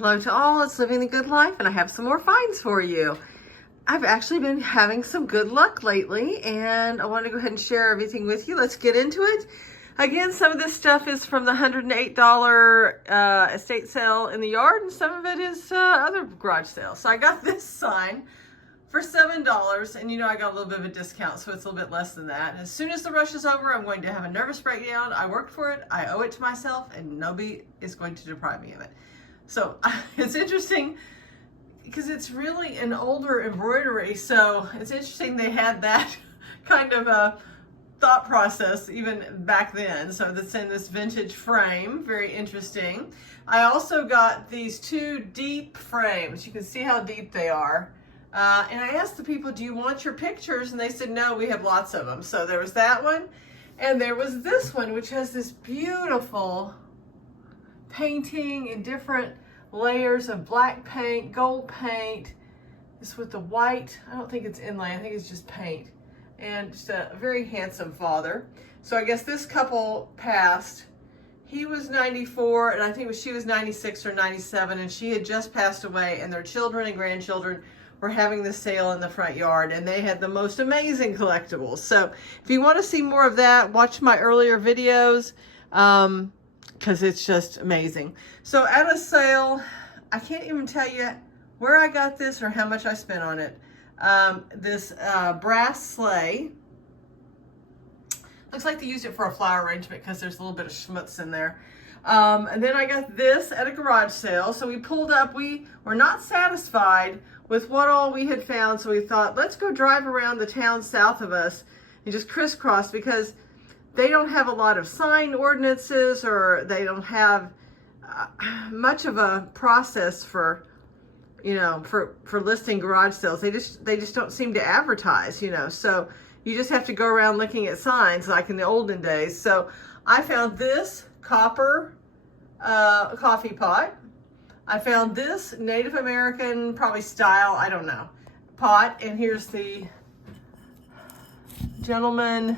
Hello to all, it's Living the Good Life, and I have some more finds for you. I've actually been having some good luck lately, and I want to go ahead and share everything with you. Let's get into it. Again, some of this stuff is from the $108 estate sale in the yard, and some of it is other garage sales. So I got this sign for $7, and you know I got a little bit of a discount, so it's a little bit less than that. And as soon as the rush is over, I'm going to have a nervous breakdown. I worked for it, I owe it to myself, and nobody is going to deprive me of it. So it's interesting because it's really an older embroidery, so it's interesting they had that kind of a thought process even back then. So that's in this vintage frame, very interesting. I also got these two deep frames. You can see how deep they are. And I asked the people, do you want your pictures? And they said, no, we have lots of them. So there was that one. And there was this one, which has this beautiful painting in different layers of black paint, gold paint. This with the white, I don't think it's inlay, I think it's just paint. And just a very handsome father. So I guess this couple passed. He was 94, and I think she was 96 or 97, and she had just passed away, and their children and grandchildren were having the sale in the front yard, and they had the most amazing collectibles. So if you want to see more of that, watch my earlier videos, because it's just amazing. So at a sale, I can't even tell you where I got this or how much I spent on it. This brass sleigh. Looks like they used it for a flower arrangement because there's a little bit of schmutz in there. And then I got this at a garage sale. So we pulled up. We were not satisfied with what all we had found, so we thought, let's go drive around the town south of us and just crisscross, because they don't have a lot of sign ordinances, or they don't have much of a process for, you know, for listing garage sales. They just don't seem to advertise, you know. So you just have to go around looking at signs like in the olden days. So I found this copper coffee pot. I found this Native American, probably style, I don't know, pot. And here's the gentleman.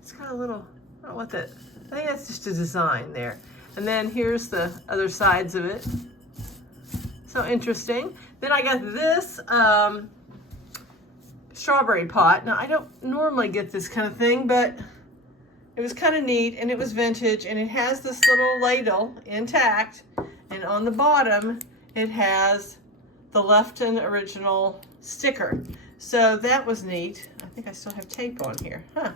It's got a little, I don't know what that, I think that's just a design there. And then here's the other sides of it. So interesting. Then I got this strawberry pot. Now I don't normally get this kind of thing, but it was kind of neat, and it was vintage, and it has this little ladle intact, and on the bottom it has the Lefton original sticker. So that was neat. I think I still have tape on here. Huh.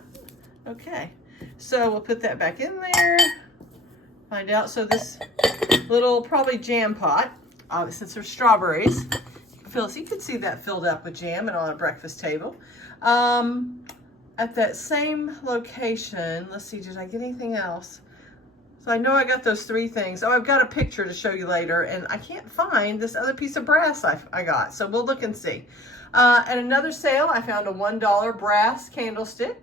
Okay. So we'll put that back in there. Find out. So this little probably jam pot, since there's strawberries, so you can see that filled up with jam and on a breakfast table. At that same location, let's see, did I get anything else? So I know I got those three things. Oh, I've got a picture to show you later, and I can't find this other piece of brass I got, so we'll look and see. At another sale, I found a $1 brass candlestick.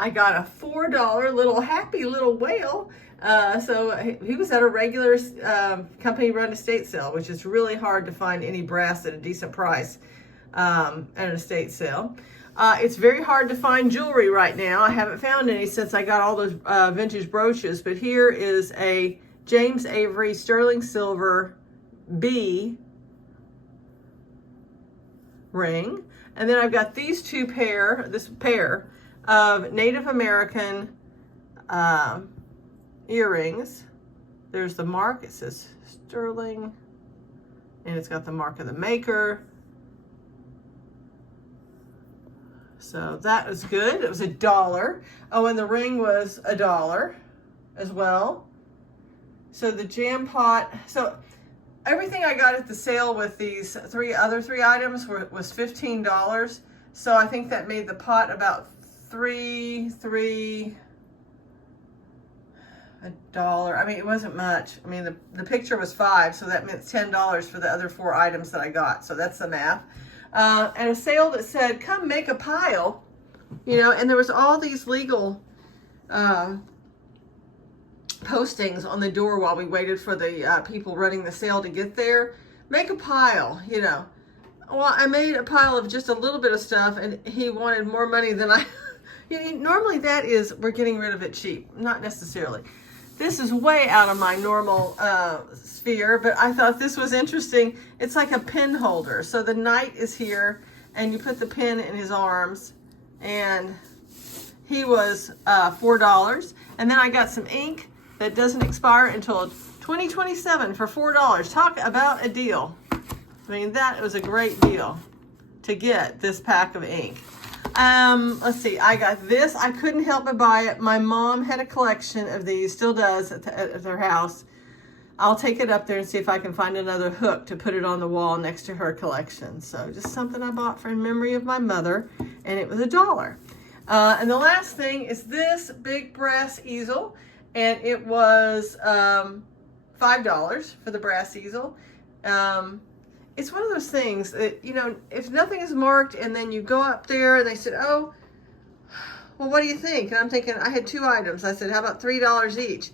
I got a $4 little happy little whale. So he was at a regular company-run estate sale, which is really hard to find any brass at a decent price at an estate sale. It's very hard to find jewelry right now. I haven't found any since I got all those vintage brooches, but here is a James Avery sterling silver B ring. And then I've got these this pair of Native American earrings. There's the mark, it says sterling, and it's got the mark of the maker. So that was good. It was $1. Oh, and the ring was $1 as well. So the jam pot, so everything I got at the sale with these other three items was $15. So I think that made the pot about $1. I mean, it wasn't much. I mean, the picture was $5, so that meant $10 for the other 4 items that I got. So that's the math. And a sale that said, come make a pile, you know, and there was all these legal postings on the door while we waited for the people running the sale to get there. Make a pile, you know. Well, I made a pile of just a little bit of stuff, and he wanted more money than I... Normally that is, we're getting rid of it cheap. Not necessarily. This is way out of my normal sphere, but I thought this was interesting. It's like a pin holder. So the knight is here, and you put the pin in his arms, and he was $4. And then I got some ink that doesn't expire until 2027 for $4. Talk about a deal. I mean, that was a great deal to get this pack of ink. Let's see, I got this. I couldn't help but buy it. My mom had a collection of these, still does at their house. I'll take it up there and see if I can find another hook to put it on the wall next to her collection. So just something I bought for in memory of my mother, and it was $1. And the last thing is this big brass easel, and it was $5 for the brass easel. It's one of those things that, you know, if nothing is marked and then you go up there and they said, oh, well, what do you think? And I'm thinking, I had 2 items. I said, how about $3 each?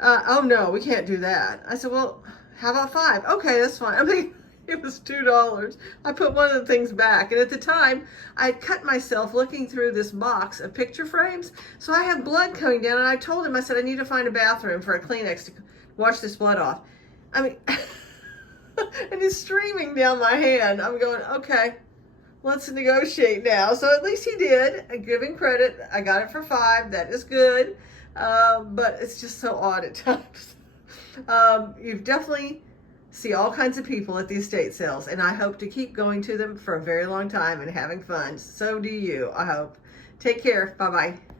Oh, no, we can't do that. I said, well, how about 5? Okay, that's fine. I mean, it was $2. I put one of the things back. And at the time, I had cut myself looking through this box of picture frames. So I had blood coming down. And I told him, I said, I need to find a bathroom for a Kleenex to wash this blood off. I mean, and it's streaming down my hand. I'm going, okay, let's negotiate now. So at least he did. I give him credit. I got it for 5. That is good. But it's just so odd at times. You definitely see all kinds of people at the estate sales, and I hope to keep going to them for a very long time and having fun. So do you, I hope. Take care. Bye-bye.